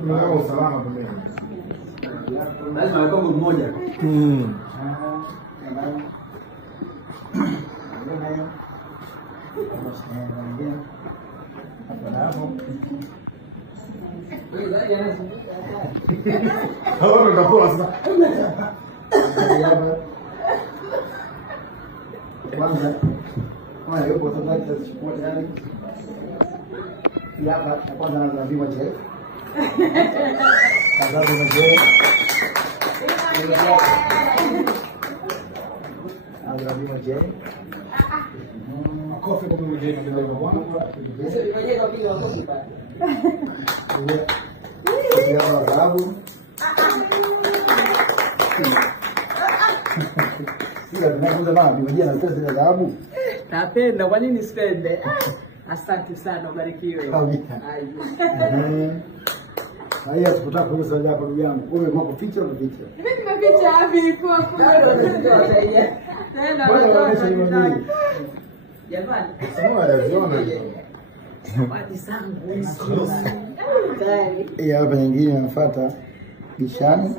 Tunao usalama pembeni. Lazima awe kama mmoja. Hapo utapoa sasa. Kwanza kama yupo sasa tutachukua tayari. Hapa kwanza anaambiwa je. Sababu je. Anaambiwa je. Makofi kwa mmoja wenu ndio bwana. Sasa nimeje kapiga makofi pale. Ya babu. Sio tunakuza mama bibi na pesa za dhahabu. Napenda, kwa nini sipende? Asante sana, ubarikiwe. Haya tukutaka kuuza swali lako ndugu yangu. Wewe mwako picha au picha? Mimi nimepicha wapi kwa tena Bwana hiyo nini? Jamani, Sema anaziona. zawadi zangu hizo. Hii hapa nyingine inafuata bishani.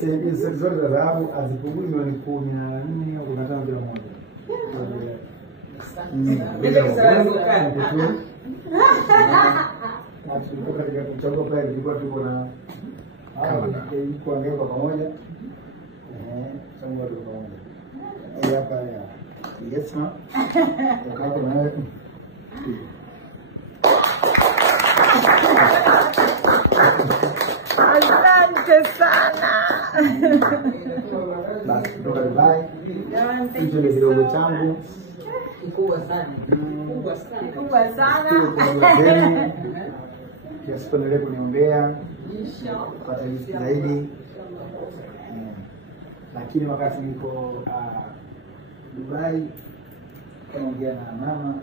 Sisi zote za dhahabu azipungui ni 14 au 15 kila moja. Na tulikuwa katika kuchagua pale tulikuwa tuko na kwa ngeko pamoja. Chagua tuko pamoja. Hii hapa ya yes ma. Kwa na wewe. Asante sana. Basi kutoka Dubai. Hicho ni kidogo changu. Kikubwa sana. Kubwa sana. Kiasi kuendelea kuniombea kupata riziki zaidi. Lakini wakati niko Dubai kaongea na mama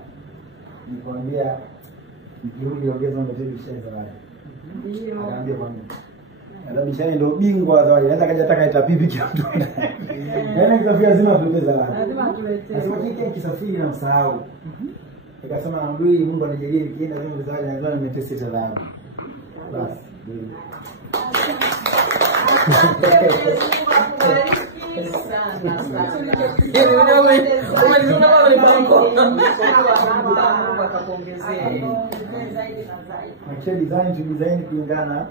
nikamwambia nikirudi ongeza ongezee bishani zawadi. Akaambia kwa nini? Ndio bishani ndio bingwa zawadi. Naweza kaja taka ita pipi kila mtu. Yaani kisafiri lazima tuletee zawadi. Lazima tuletee. Nasema kike kisafiri na msahau. Nikasema amdui Mungu anijalie nikienda kwenye zawadi na leo nimetesti zawadi. Basi. Acha design tu design kulingana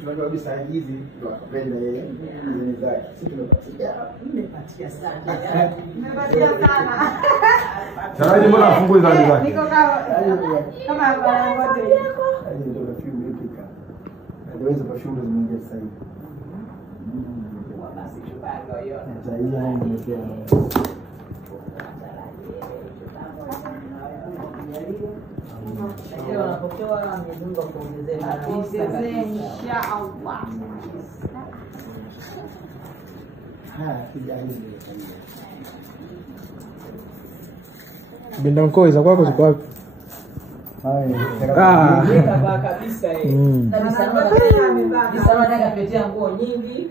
tunajua kabisa hizi ndio akapenda yeye design zake. Sisi tumepatia. Nimepatia sana. Nimepatia sana. Sasa mbona afungui zawadi zake? Niko kama bwana wote. Hadi ndio perfume ilifika. Ndio hizo perfume zimeingia sasa hivi. Basi chupa hiyo. Ndio hiyo nimetia. Leo wanapotoa Mungu akuongezee Inshallah. Binda mkoi za kwako ziko wapi? kabisa nataka kuletea nguo nyingi.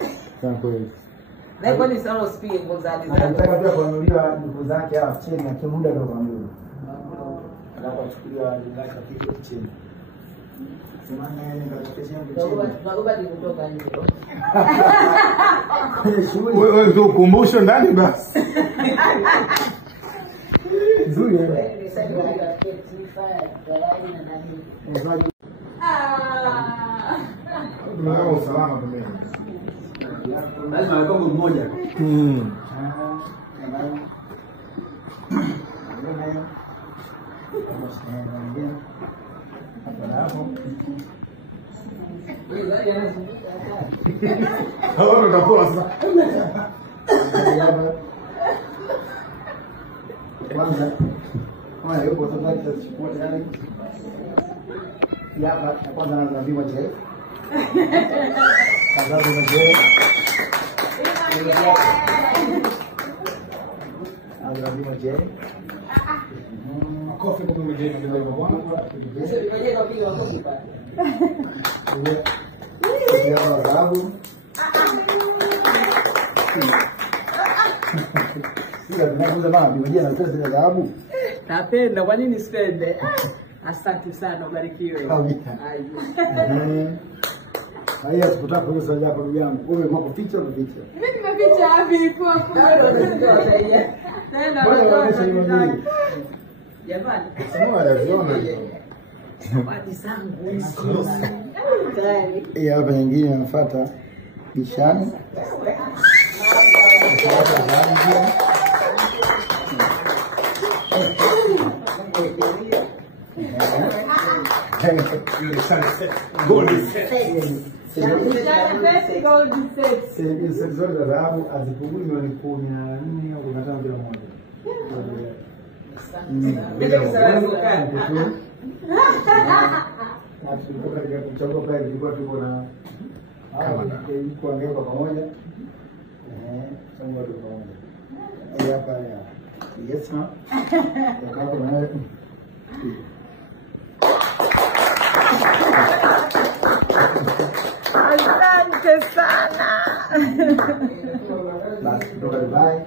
Na kwa nini sana usipige nguo za hadi Anataka pia kuanuliwa ndugu zake hapa chini na kimuda ndio kuambiwa. Anataka kuchukuliwa ndugu zake apige chini. Sema naye nikatokea chini. tunagoba kutoka nje. Wewe ndio ukumbusho ndani basi. Nzuri. Tunao usalama pembeni. Lazima awe kama mmoja. Hapo utapoa sasa. Kwanza kama yupo sasa tutachukua tayari. Hapa kwanza anaambiwa je. Sababu je. Anaambiwa je. Makofi kwa mwingine ndio bwana. Sasa vimejenga piga makofi pale. Ndio dhahabu. Sio tunaanza mama bibi na pesa za dhahabu. Napenda, kwa nini sipende? Asante sana, ubarikiwe. Haya sikutaka kuuza swali lako ndugu yangu. Wewe mwako picha au picha? Mimi nimepicha wapi kwa Jamani, Sema yaziona. zawadi zangu hizo. Hii hapa nyingine inafuata bishani. Zote za dhahabu hazipungui milioni 14 au 15 kila moja. Tulikuwa katika kuchagua pale, tulikuwa tuko na kuangalia kwa pamoja. Chagua tu pamoja. Hii hapa ya yes ma. Kwa maana Asante sana. basi kutoka Dubai.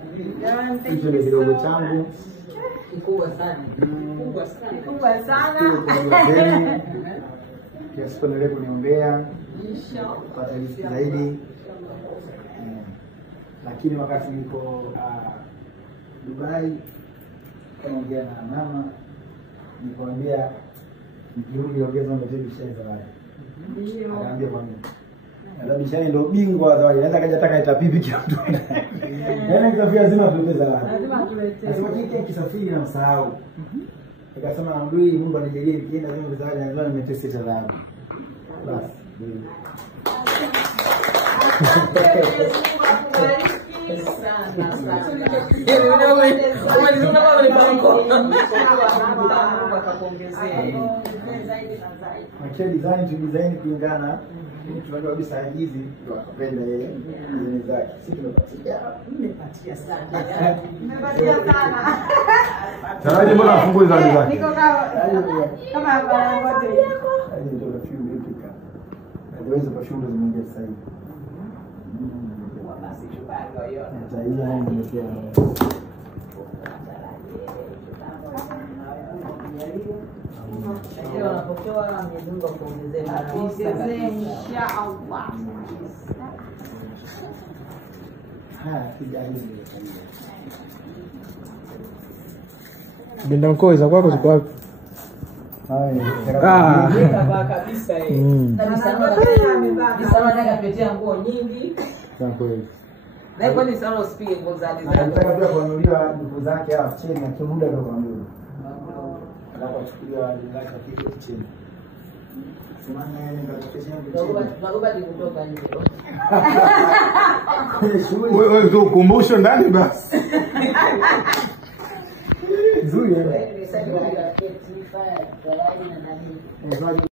Hicho ni kidogo changu. Kikubwa sana. Kikubwa sana. Kubwa sana. Kiasi kuendelea kuniombea kupata riziki zaidi. Lakini wakati niko Dubai kaongea na mama nikamwambia nikirudi ongeza mbele shai zawadi. Akaambia kwa nini? Labda shai ndio bingwa zawadi. Naweza kaja taka itapipi kila mtu. Yaani kafia lazima tupe zawadi. Lazima tuletee. Nasema kile kisafiri na msahau. Nikasema namdui Mungu anijalie nikienda kwenye zawadi lazima nimetesti zawadi. Basi. Makia design tu design kulingana tunajua kabisa hizi ndio akapenda yeye design zake. Sisi tumepatia. Nimepatia sana. Nimepatia sana. Taraji mbona afungue zawadi zake? Niko kama bwana wote. Hadi ndio perfume Afrika. Ndio perfume zimeingia sasa hivi. Basi chupa hiyo. Taiza yangu nimetia. Leo wanapotoa Mwenyezi Mungu akuongezee Ongezee inshallah. Kijaribu. Binda mkoo za kwako ziko wapi? Kavaa kabisa yeye. Kabisa nataka kuletea nguo nyingi. Kwa kweli. Na kwa nini sana usipige nguo za Anataka pia kuanuliwa ndugu zake hapa chini na kimuda ndio kuanuliwa. Anataka kuchukuliwa lingati kile chini. Simama yeye ndio atacheza Tunagoba kutoka nje. Wewe ndio ukumbusho ndani basi. Nzuri. Sasa ni wakati wa keti fire tayari na nani.